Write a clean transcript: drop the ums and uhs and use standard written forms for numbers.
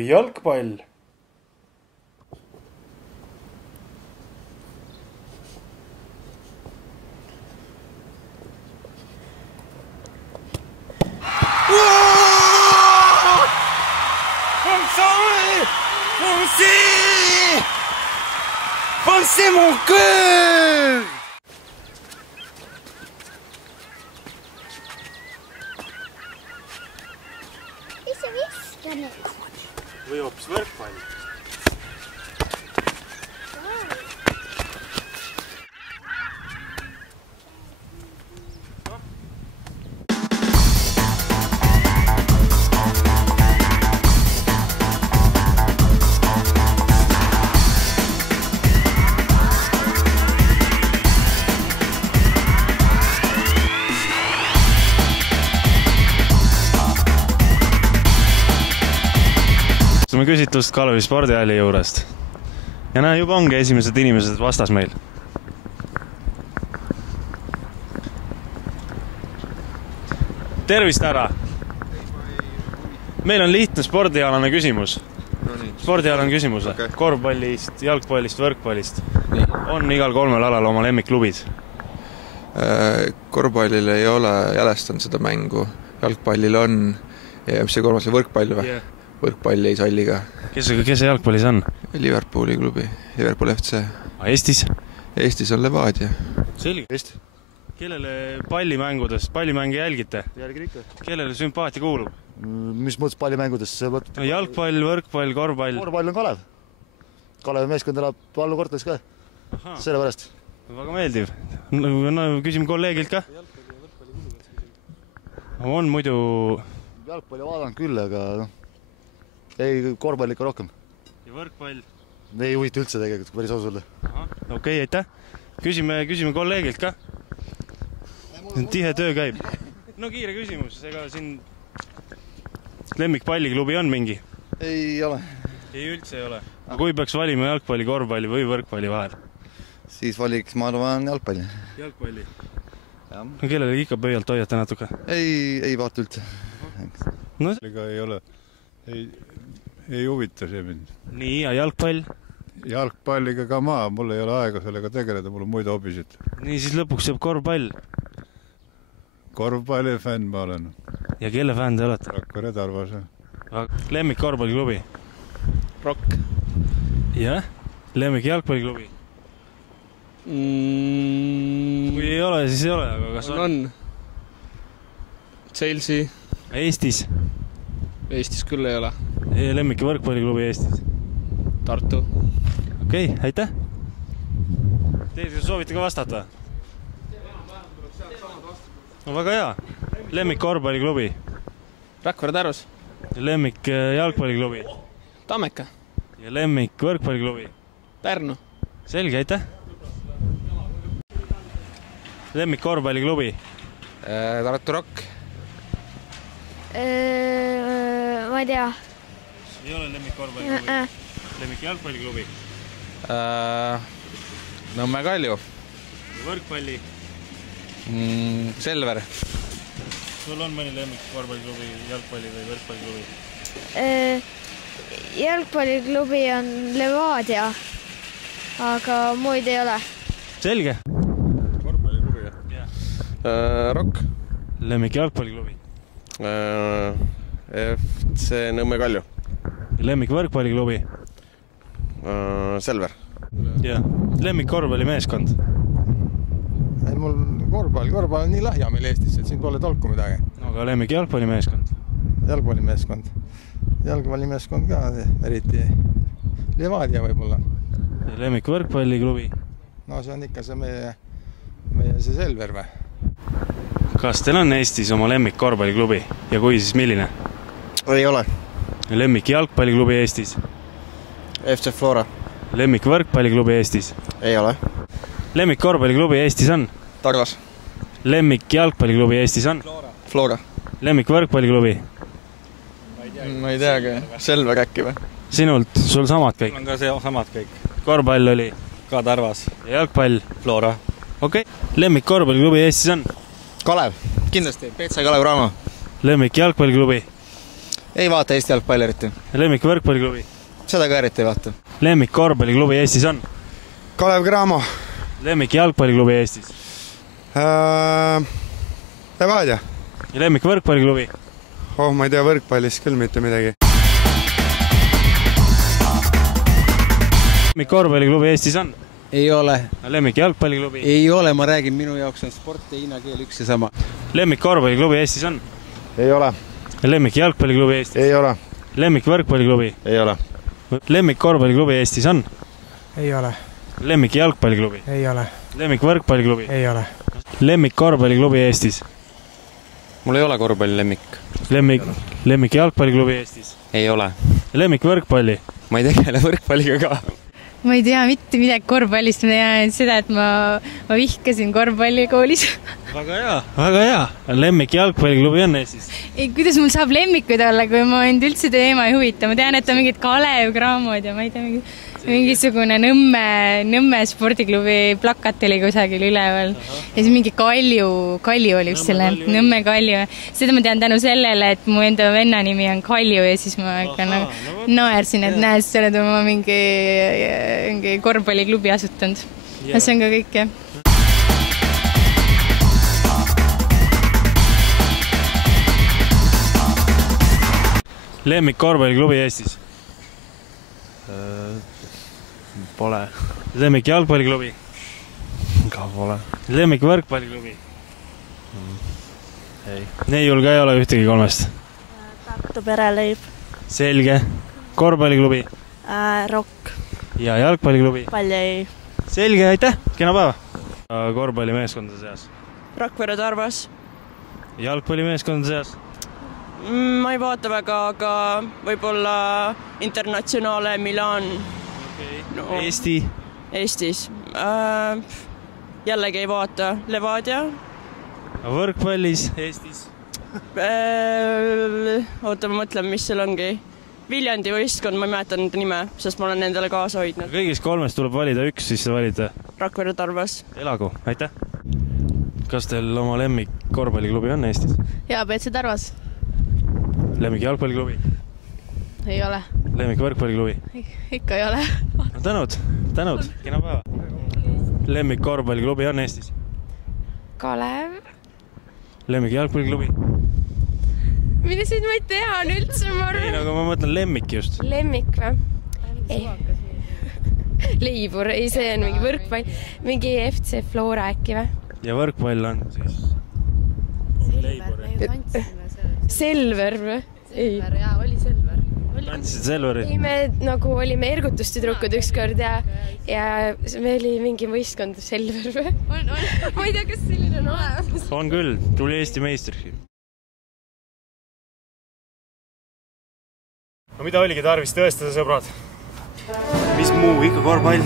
või jalgpall? Foncez mon cœur! Mis sa viskan nüüd? Või hoopis võrkpall? Me küsitlust Kalevi spordihalli juurest. Ja näe, juba ongi esimesed inimesed vastas meil. Tervist ära! Meil on lihtne spordialane küsimus. Spordialane küsimus. Okay. Korvpallist, jalgpallist, võrkpallist. Nii. On igal kolmel alal oma lemmikklubid? Korvpallil ei ole, jälestan seda mängu. Jalgpallil on. Ja mis see kolmas on võrkpall või? Yeah. Võrkpalli ei salli ka. Kes see jalgpallis on? Liverpooli klubi, Liverpool FC. Eestis? Eestis on Levadia. Selge. Kellele pallimänge jälgite? Jälgin ikka. Kellele sümpaatia kuulub? Mis mõttes pallimängudes? Jalgpall, võrkpall, korvpall. Korvpall on Kalev. Kalevi meeskond elab Vallu korteris ka. Selle pärast. Väga meeldiv. Küsime kolleegilt ka? On muidu... Jalgpalli vaadanud küll, aga... Ei, korvpall ikka rohkem. Ja võrkpall? Ei huvita üldse tegelikult, päris ausalt. Okei, aitäh. Küsime kolleegilt ka. Tihe töö käib. No kiire küsimus, ega siin lemmikpalliklubi on mingi? Ei ole. Ei üldse ei ole. Kui peaks valima jalgpalli, korvpalli või võrkpalli vahel? Siis valiks, ma arvan, jalgpalli. Jalgpalli? No kellele ikka pöialt hoiate natuke? Ei vaata üldse. No ei ole. Ei huvita see mind. Nii, ja jalgpall? Jalgpalliga ka mul ei ole aega sellega tegeleda, mul on muid hobisid. Nii, siis lõpuks jääb korvpall. Korvpalli fänn ma olen. Ja kelle fänn te olete? Rakvere Tarvas. Lemmik korvpalliklubi? Rock. Jah? Lemmik jalgpalliklubi? Kui ei ole, siis ei ole, aga kas on? Chelsea. Eestis? Eestis küll ei ole. Lemmik võrkpalliklubi Eestis? Tartu. Okei, aitäh. Teid soovite ka vastata? No väga hea. Lemmik korvpalliklubi? Rakvere Tarvas. Lemmik jalgpalliklubi? Tammeka. Ja lemmik võrkpalliklubi? Pärnu. Selge, aitäh. Lemmik korvpalliklubi? Tartu Rock. Ma ei tea. Ei ole lemmik korvpalliklubi? Lemmik jalgpalliklubi? Nõmme Kalju. Võrkpalli? Selver. Sul on mõni lemmik korvpalliklubi, jalgpalli või võrkpalliklubi? Jalgpalliklubi on Levadia, aga muid ei ole. Selge. Korvpalliklubi, jah? Rock. Lemmik jalgpalliklubi? FC Nõmme Kalju. Lemmik võrkpalliklubi? Selver. Jah. Lemmik korvpallimeeskond? Mul korvpall on nii lahja meil Eestis, et siin pole tolku midagi. No aga lemmik jalgpallimeeskond? Jalgpallimeeskond ka, eriti Levadia võib-olla. Lemmik võrkpalliklubi? No see on ikka see meie see Selver või? Kas teil on Eestis oma lemmik korvpalliklubi ja kui siis milline? Ei ole. Lemmik jalgpalliklubi Eestis? FC Flora. Lemmik võrkpalliklubi Eestis? Ei ole. Lemmik korvpalliklubi Eestis on? Tarvas. Lemmik jalgpalliklubi Eestis on? Flora. Lemmik võrkpalliklubi? Ma ei teagi. Selver äkki või? Sinult, sul samad kõik? On ka samad kõik. Korvpall oli? Ka Tarvas. Ja jalgpall? Flora. Okei. Lemmik korvpalliklubi Eestis on? Kalev. Kindlasti. PC Kalev Raamo. Lemmik jalgpalliklubi? ei vaata Eesti jalgpalli eriti. Lemmik võrkpalliklubi? Seda ka eriti ei vaata. Lemmik korvpalliklubi Eestis on? Kalev Cramo. Lemmik jalgpalliklubi Eestis? Levadia. Ja lemmik võrkpalliklubi? Oh, ma ei tea võrkpallist küll mitte midagi. Lemmik korvpalliklubi Eestis on? Ei ole. Lemmik jalgpalliklubi? Ei ole, ma räägin, minu jaoks on sport ja hinnakeel üks ja sama. Lemmik korvpalliklubi Eestis on? Ei ole. Lemmik jalgpalliklubi Eestis? Ei ole. Lemmik võrkpalliklubi? Ei ole. Lemmik korvpalliklubi Eestis on? Ei ole. Lemmik jalgpalliklubi? Ei ole. Lemmik võrkpalliklubi? Ei ole. Lemmik korvpalliklubi Eestis? Mul ei ole korvpalli lemmik. Lemmik jalgpalliklubi Eestis? Ei ole. Lemmik võrkpalli? Ma ei tegele võrkpalliga ka. Ma ei tea mitte midagi korvpallist, ma tean seda, et ma vihkasin korvpalli koolis. Väga hea. Lemmik jalgpalliklubi on Eestis? Ei, kuidas mul saab lemmikuid olla, kui ma end üldse teema ei huvita. Ma tean, et on mingid Kalev Cramod ja ma ei tea, mingisugune Nõmme spordiklubi plakat oli kusagil üleval. Ja siis mingi Kalju oli just selle, Nõmme Kalju. Seda ma tean tänu sellele, et mu enda venna nimi on Kalju ja siis ma naersin, et näed, sa oled oma mingi korvpalliklubi asutanud. Ja see on ka kõik, jah. Lemmik korvpalliklubi Eestis? Pole. Lemmik jalgpalliklubi? Ka pole. Lemmik võrkpalliklubi? Ei. Neiul ka ei ole ühtegi kolmest? Tartu pereleib. Selge. Korvpalliklubi? Rock. Ja jalgpalliklubi? Paljei. Selge, aitäh! Kena päeva! Korvpallimeeskondade seas? Rakvere Tarvas. Jalgpallimeeskondade seas? Ma ei vaata väga, aga võib-olla Internatsionaale Milan. No, Eesti? Eestis. Jällegi ei vaata. Levadia. Võrkpallis Eestis? Oota, ma mõtlen, mis seal ongi. Viljandi võistkond, ma ei mäleta nende nime, sest ma olen nendele kaasa hoidnud. Kõigist kolmest tuleb valida üks, siis valida? Rakvere Tarvas. Elagu, aitäh! Kas teil oma lemmik korvpalliklubi on Eestis? Jaa, BC Tarvas. Lemmik jalgpalliklubi? Ei ole. Lemmik võrkpalliklubi? Ikka ei ole. Tänud, kena päeva. Lemmik korvpalliklubi on Eestis? Kalev. Lemmik jalgpalliklubi? Milliseid ma ei tea üldse, ma arvan. Ei, nagu ma mõtlen lemmik just. Lemmik või? Ei. Leibur, ei, see on mingi võrkpall. Mingi FC Flora äkki või? Ja võrkpall on siis? Selver või? Selver, jaa, oli Selver. Tantsisid Selveri? Ei, me nagu olime ergutustüdrukud ükskord ja me oli mingi võistkond Selver või? Ma ei tea, kas selline on olemas. On küll, tuli Eesti meistriks. No mida oligi tarvis tõestada, sõbrad? Mis muu, ikka korvpall.